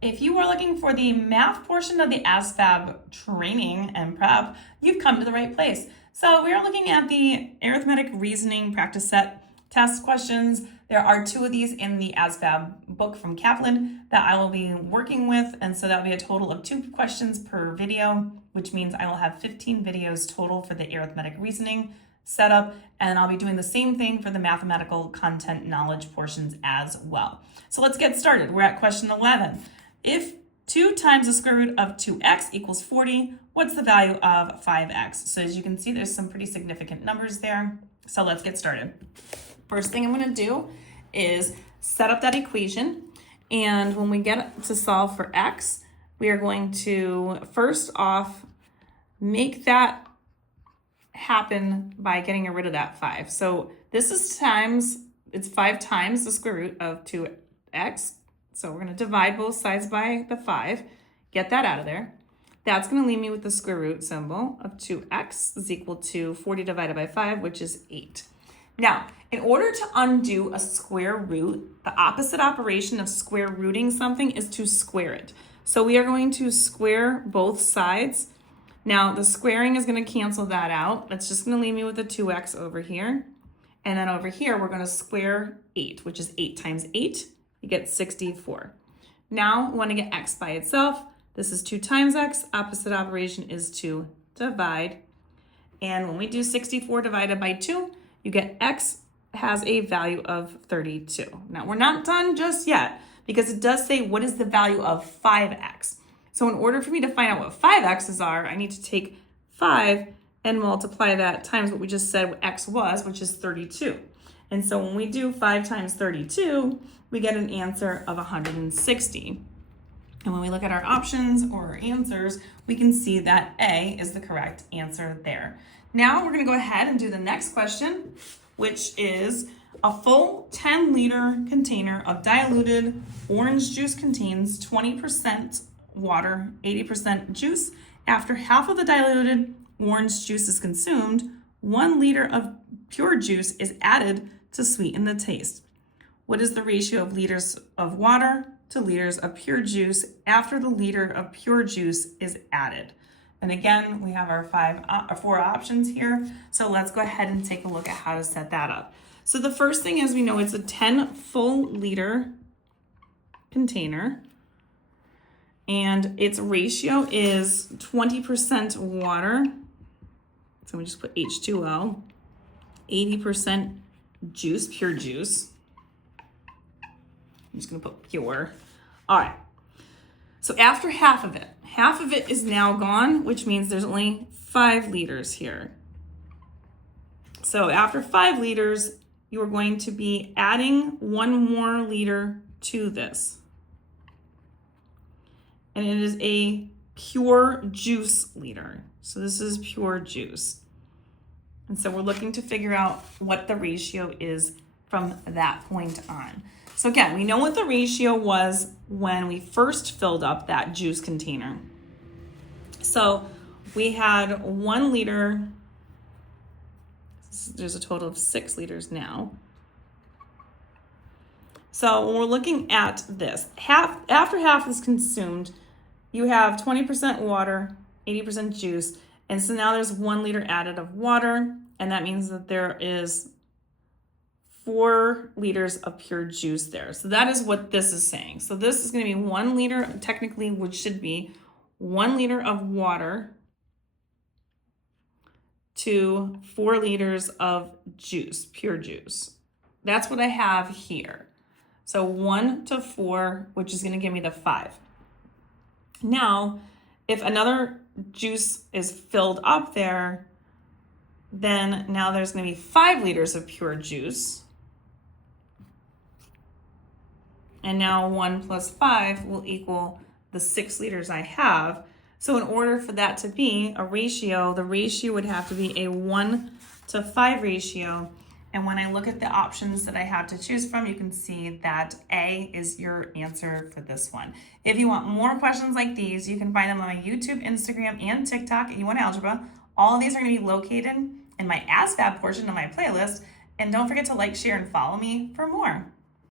If you are looking for the math portion of the Asvab training and prep, you've come to the right place. So we are looking at the arithmetic reasoning practice set test questions. There are 2 of these in the Asvab book from Kaplan that I will be working with, and so that will be a total of 2 questions per video, which means I will have 15 videos total for the arithmetic reasoning setup, and I'll be doing the same thing for the mathematical content knowledge portions as well. So let's get started. We're at question 11. If 2 times the square root of 2x equals 40, what's the value of 5x? So as you can see, there's some pretty significant numbers there. So let's get started. First thing I'm going to do is set up that equation. And when we get to solve for x, we are going to first off make that happen by getting rid of that 5. So this is it's 5 times the square root of 2x. So we're going to divide both sides by the 5, get that out of there. That's going to leave me with the square root symbol of 2x is equal to 40 divided by 5, which is 8. Now, in order to undo a square root, the opposite operation of square rooting something is to square it. So we are going to square both sides. Now, the squaring is going to cancel that out. That's just going to leave me with a 2x over here. And then over here, we're going to square 8, which is 8 times 8. You get 64. Now, we want to get x by itself. This is 2 times x. Opposite operation is to divide. And when we do 64 divided by 2, you get x has a value of 32. Now, we're not done just yet because it does say what is the value of 5x. So in order for me to find out what 5x's are, I need to take 5 and multiply that times what we just said what x was, which is 32. And so when we do 5 times 32, we get an answer of 160. And when we look at our options or our answers, we can see that A is the correct answer there. Now we're going to go ahead and do the next question, which is a full 10-liter container of diluted orange juice contains 20% water, 80% juice. After half of the diluted orange juice is consumed, 1 liter of pure juice is added to sweeten the taste. What is the ratio of liters of water to liters of pure juice after the liter of pure juice is added? And again, we have our 4 options here. So let's go ahead and take a look at how to set that up. So the first thing is we know it's a 10 full liter container. And its ratio is 20% water. So we just put H2O, 80% juice, pure juice. I'm just gonna put pure. All right, so after half of it is now gone, which means there's only 5 liters here. So after 5 liters, you are going to be adding 1 more liter to this. And it is a pure juice liter. So this is pure juice. And so we're looking to figure out what the ratio is from that point on. So again, we know what the ratio was when we first filled up that juice container. So we had 1 liter, there's a total of 6 liters now. So when we're looking at this, after half is consumed, you have 20% water, 80% juice, and so now there's 1 liter added of water, and that means that there is 4 liters of pure juice there. So that is what this is saying. So this is going to be 1 liter, technically, which should be 1 liter of water to 4 liters of juice, pure juice. That's what I have here. So 1 to 4, which is going to give me the 5. Now, if another juice is filled up there, then now there's going to be 5 liters of pure juice. And now 1 plus 5 will equal the 6 liters I have. So in order for that to be a ratio, the ratio would have to be a 1 to 5 ratio. And when I look at the options that I have to choose from, you can see that A is your answer for this one. If you want more questions like these, you can find them on my YouTube, Instagram, and TikTok at YouWantAlgebra. All of these are going to be located in my Asvab portion of my playlist. And don't forget to like, share, and follow me for more.